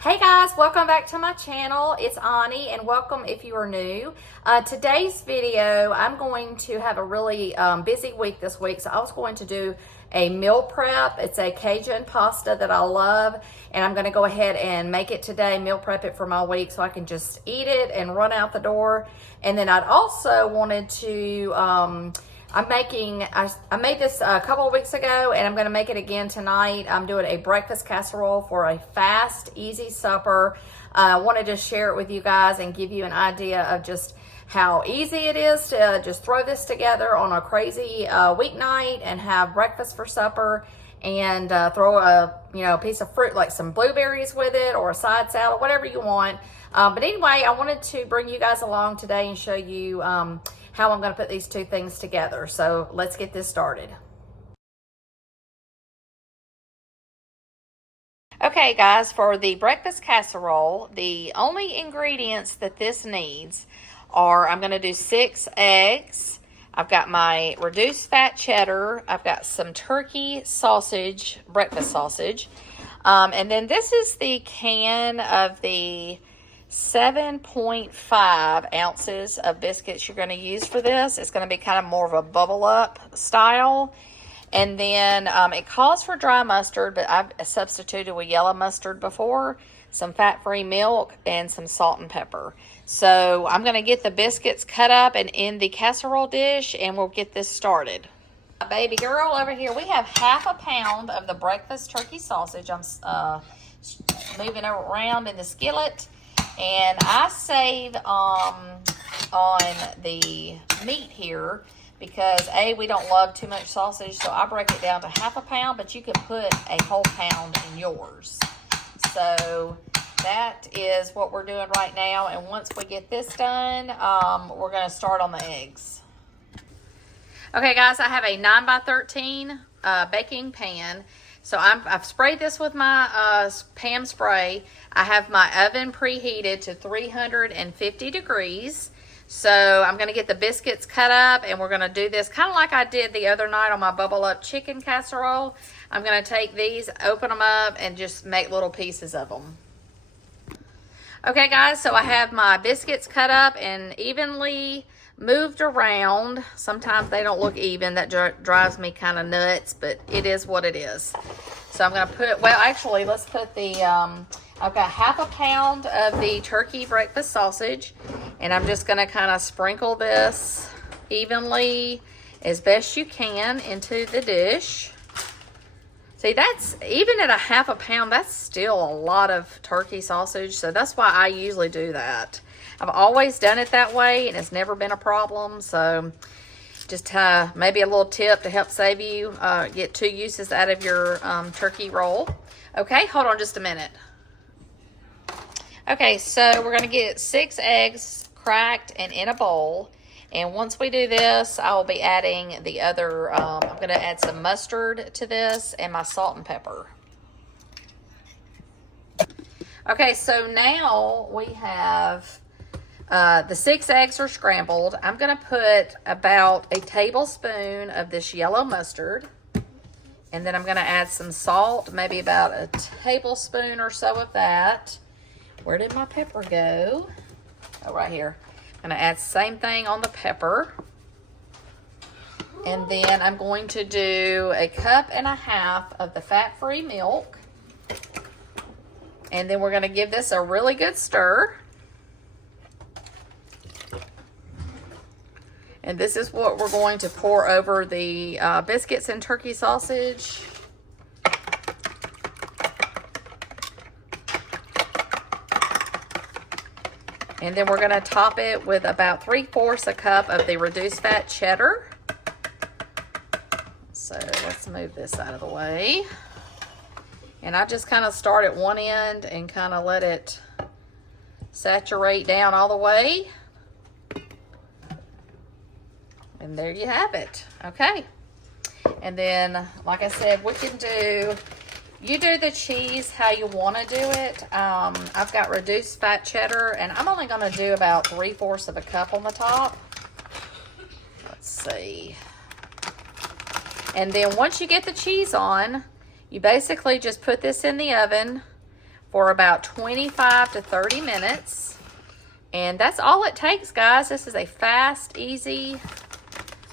Hey guys, welcome back to my channel. It's Ani and welcome if you are new. Today's video, I'm going to have a really busy week this week, so I was going to do a meal prep. It's a Cajun pasta that I love, and I'm going to go ahead and make it today, meal prep it for my week so I can just eat it and run out the door. And then I'd also wanted to I made this a couple of weeks ago, and I'm going to make it again tonight. I'm doing a breakfast casserole for a fast, easy supper. I wanted to share it with you guys and give you an idea of just how easy it is to just throw this together on a crazy weeknight and have breakfast for supper, and throw a piece of fruit like some blueberries with it, or a side salad, whatever you want. But anyway, I wanted to bring you guys along today and show you how I'm going to put these two things together. So let's get this started. Okay guys, for the breakfast casserole, the only ingredients that this needs are, I'm going to do 6 eggs. I've got my reduced fat cheddar. I've got some turkey sausage, breakfast sausage. And then this is the can of the 7.5 ounces of biscuits you're going to use for this. It's going to be kind of more of a bubble up style. And then it calls for dry mustard, but I've substituted with yellow mustard before, some fat-free milk, and some salt and pepper. So I'm going to get the biscuits cut up and in the casserole dish, and we'll get this started. Baby girl over here, we have 1/2 pound of the breakfast turkey sausage. I'm moving it around in the skillet. And I save on the meat here because we don't love too much sausage, so I break it down to 1/2 pound, but you can put a whole pound in yours. So that is what we're doing right now, and once we get this done, we're going to start on the eggs. Okay guys, I have a 9x13 baking pan. So I've sprayed this with my Pam spray. I have my oven preheated to 350 degrees. So I'm going to get the biscuits cut up, and we're going to do this kind of like I did the other night on my bubble up chicken casserole. I'm going to take these, open them up, and just make little pieces of them. Okay guys, so I have my biscuits cut up and evenly moved around. Sometimes they don't look even. That drives me kind of nuts, but it is what it is. So I'm going to put, well, actually, let's put the, I've got 1/2 pound of the turkey breakfast sausage, and I'm just going to kind of sprinkle this evenly as best you can into the dish. See, that's, even at a 1/2 pound, that's still a lot of turkey sausage, so that's why I usually do that. I've always done it that way, and it's never been a problem. So just maybe a little tip to help save you, get 2 uses out of your turkey roll. Okay, hold on just a minute. Okay, so we're going to get 6 eggs cracked and in a bowl. And once we do this, I will be adding the other, I'm going to add some mustard to this and my salt and pepper. Okay, so now we have the 6 eggs are scrambled. I'm going to put about a tablespoon of this yellow mustard. And then I'm going to add some salt, maybe about a tablespoon or so of that. Where did my pepper go? Oh, right here. I'm going to add the same thing on the pepper. And then I'm going to do 1.5 cups of the fat-free milk. And then we're going to give this a really good stir. And this is what we're going to pour over the biscuits and turkey sausage. And then we're going to top it with about 3/4 cup of the reduced fat cheddar. So let's move this out of the way. And I just kind of start at one end and kind of let it saturate down all the way. And there you have it. Okay. And then, like I said, we can do, you do the cheese how you want to do it. I've got reduced fat cheddar, and I'm only going to do about 3/4 cup on the top. Let's see. And then once you get the cheese on, you basically just put this in the oven for about 25 to 30 minutes. And that's all it takes, guys. This is a fast, easy,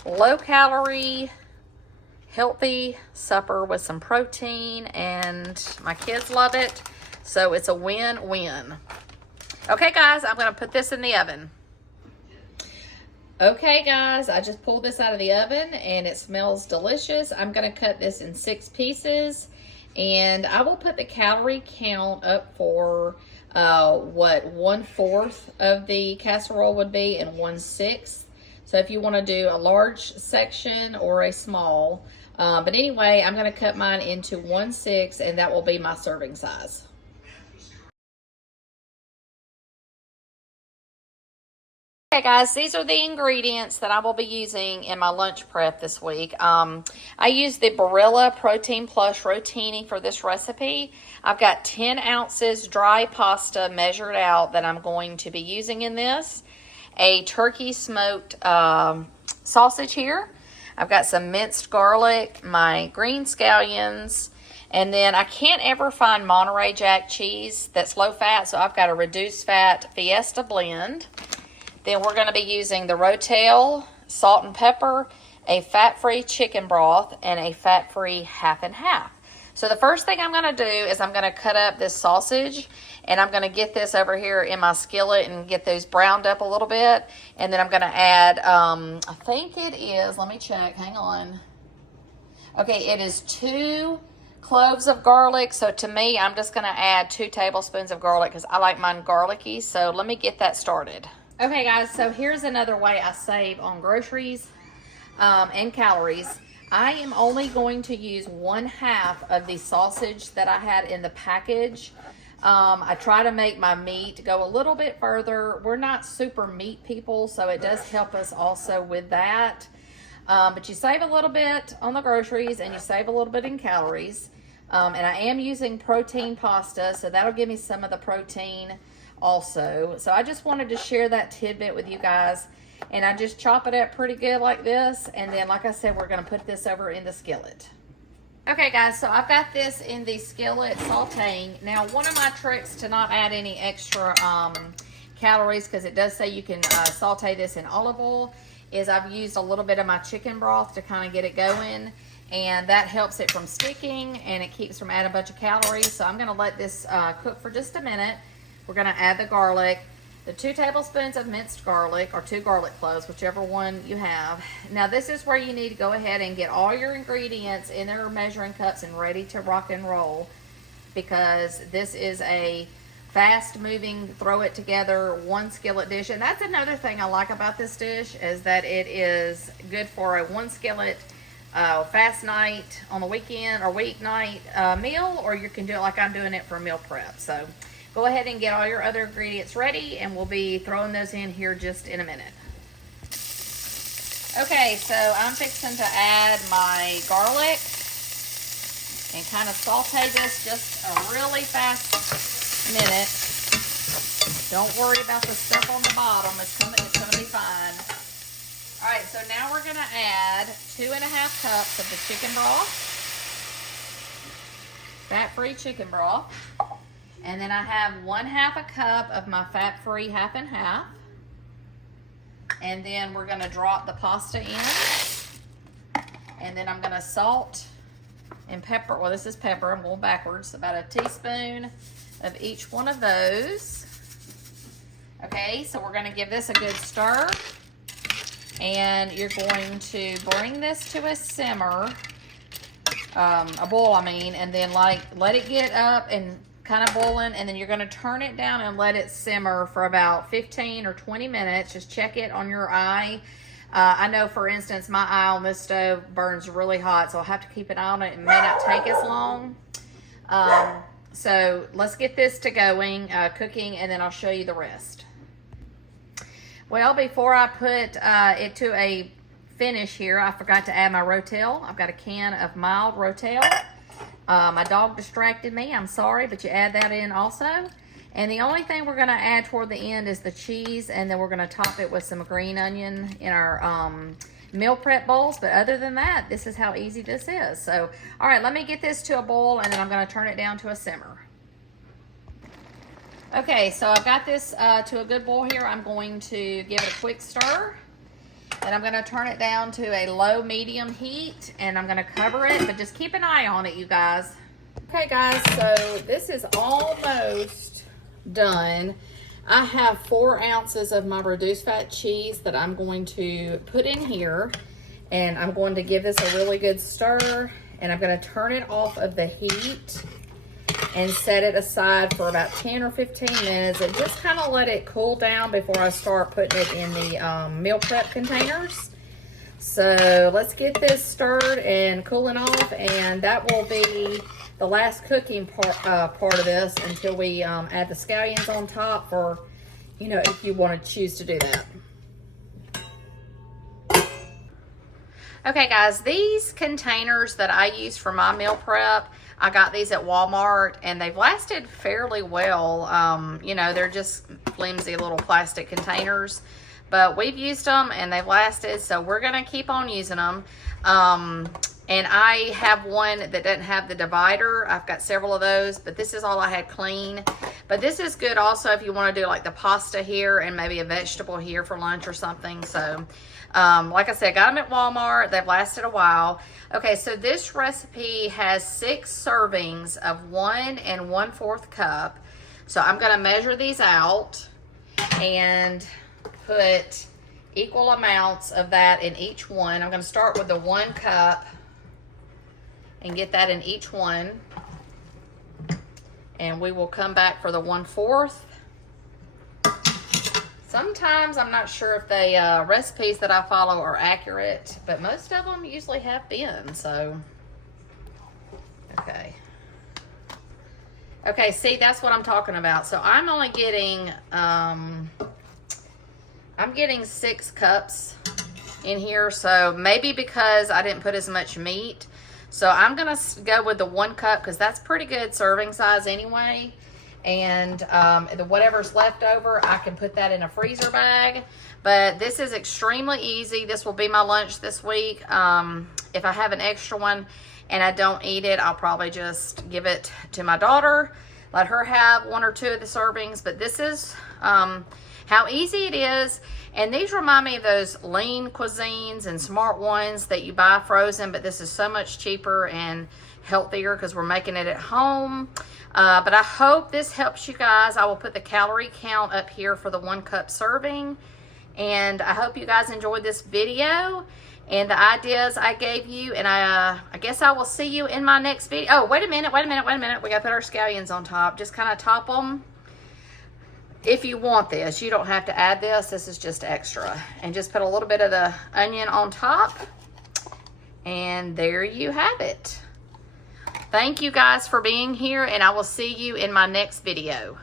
low-calorie, healthy supper with some protein, and my kids love it, so it's a win-win. Okay, guys, I'm going to put this in the oven. Okay, guys, I just pulled this out of the oven, and it smells delicious. I'm going to cut this in 6 pieces, and I will put the calorie count up for what 1/4 of the casserole would be and 1/6. So if you want to do a large section or a small, but anyway, I'm going to cut mine into 1/6, and that will be my serving size. Okay, guys, these are the ingredients that I will be using in my lunch prep this week. I use the Barilla Protein Plus Rotini for this recipe. I've got 10 ounces dry pasta measured out that I'm going to be using in this. A turkey smoked sausage here. I've got some minced garlic, my green scallions, and then I can't ever find Monterey Jack cheese that's low fat, so I've got a reduced fat Fiesta blend. Then we're going to be using the Rotel, salt and pepper, a fat-free chicken broth, and a fat-free half and half. So the first thing I'm going to do is I'm going to cut up this sausage, and I'm going to get this over here in my skillet and get those browned up a little bit. And then I'm going to add, I think it is, let me check, hang on. Okay, it is 2 cloves of garlic. So to me, I'm just going to add 2 tablespoons of garlic because I like mine garlicky. So let me get that started. Okay, guys, so here's another way I save on groceries and calories. I am only going to use 1/2 of the sausage that I had in the package. I try to make my meat go a little bit further. We're not super meat people, so it does help us also with that. But you save a little bit on the groceries and you save a little bit in calories. And I am using protein pasta, so that'll give me some of the protein also. So I just wanted to share that tidbit with you guys, and I just chop it up pretty good like this, and then like I said, we're going to put this over in the skillet. Okay, guys, so I've got this in the skillet sauteing. Now, one of my tricks to not add any extra calories, because it does say you can saute this in olive oil, is I've used a little bit of my chicken broth to kind of get it going, and that helps it from sticking, and it keeps from adding a bunch of calories. So I'm going to let this cook for just a minute. We're going to add the garlic, the 2 tablespoons of minced garlic, or 2 garlic cloves, whichever one you have. Now, this is where you need to go ahead and get all your ingredients in their measuring cups and ready to rock and roll, because this is a fast-moving, throw it together, 1 skillet dish. And that's another thing I like about this dish, is that it is good for a 1 skillet fast night on the weekend or weeknight meal, or you can do it like I'm doing it for meal prep. So go ahead and get all your other ingredients ready, and we'll be throwing those in here just in a minute. Okay, so I'm fixing to add my garlic and kind of saute this just a really fast minute. Don't worry about the stuff on the bottom. It's going to be fine. All right, so now we're going to add 2.5 cups of the chicken broth, fat-free chicken broth. And then I have 1/2 a cup of my fat-free half and half. And then we're gonna drop the pasta in. And then I'm gonna salt and pepper, well, this is pepper, I'm going backwards, about a teaspoon of each one of those. Okay, so we're gonna give this a good stir. And you're going to bring this to a simmer, a boil, I mean, and then let it get up and kind of boiling, and then you're going to turn it down and let it simmer for about 15 or 20 minutes. Just check it on your eye. I know, for instance, my eye on this stove burns really hot, so I'll have to keep an eye on it. It may not take as long. So let's get this to going, cooking, and then I'll show you the rest. Well, before I put it to a finish here, I forgot to add my Rotel. I've got a can of mild Rotel. My dog distracted me, I'm sorry, but you add that in also. And the only thing we're going to add toward the end is the cheese, and then we're going to top it with some green onion in our meal prep bowls. But other than that, this is how easy this is. So, all right, let me get this to a boil, and then I'm going to turn it down to a simmer. Okay, so I've got this to a good boil here. I'm going to give it a quick stir. Then I'm going to turn it down to a low medium heat, and I'm going to cover it, but just keep an eye on it, you guys. Okay, guys, so this is almost done. I have 4 ounces of my reduced fat cheese that I'm going to put in here, and I'm going to give this a really good stir, and I'm going to turn it off of the heat and set it aside for about 10 or 15 minutes and just kind of let it cool down before I start putting it in the meal prep containers. So let's get this stirred and cooling off, and that will be the last cooking part of this until we add the scallions on top, for, you know, if you want to choose to do that. Okay, guys, these containers that I use for my meal prep, I got these at Walmart, and they've lasted fairly well. You know, they're just flimsy little plastic containers, but we've used them and they've lasted, so we're gonna keep on using them. And I have one that doesn't have the divider. I've got several of those, but this is all I had clean. But this is good also if you want to do like the pasta here and maybe a vegetable here for lunch or something. So like I said, I got them at Walmart. They've lasted a while. Okay, so this recipe has 6 servings of 1 1/4 cup. So I'm going to measure these out and put equal amounts of that in each one. I'm going to start with the 1 cup and get that in each one. And we will come back for the 1/4. Sometimes I'm not sure if the recipes that I follow are accurate, but most of them usually have been, so. Okay. Okay, see, that's what I'm talking about. So I'm only getting, I'm getting 6 cups in here, so maybe because I didn't put as much meat. So I'm gonna go with the 1 cup because that's pretty good serving size anyway. And whatever's left over, I can put that in a freezer bag. But this is extremely easy. This will be my lunch this week. If I have an extra one and I don't eat it, I'll probably just give it to my daughter, let her have 1 or 2 of the servings. But this is how easy it is. And these remind me of those lean cuisines and Smart Ones that you buy frozen, but this is so much cheaper and healthier because we're making it at home. But I hope this helps you guys. I will put the calorie count up here for the 1 cup serving. And I hope you guys enjoyed this video and the ideas I gave you. And I guess I will see you in my next video. Oh, wait a minute. We got to put our scallions on top. Just kind of top them. If you want this, you don't have to add this. This is just extra. And just put a little bit of the onion on top. And there you have it. Thank you guys for being here, and I will see you in my next video.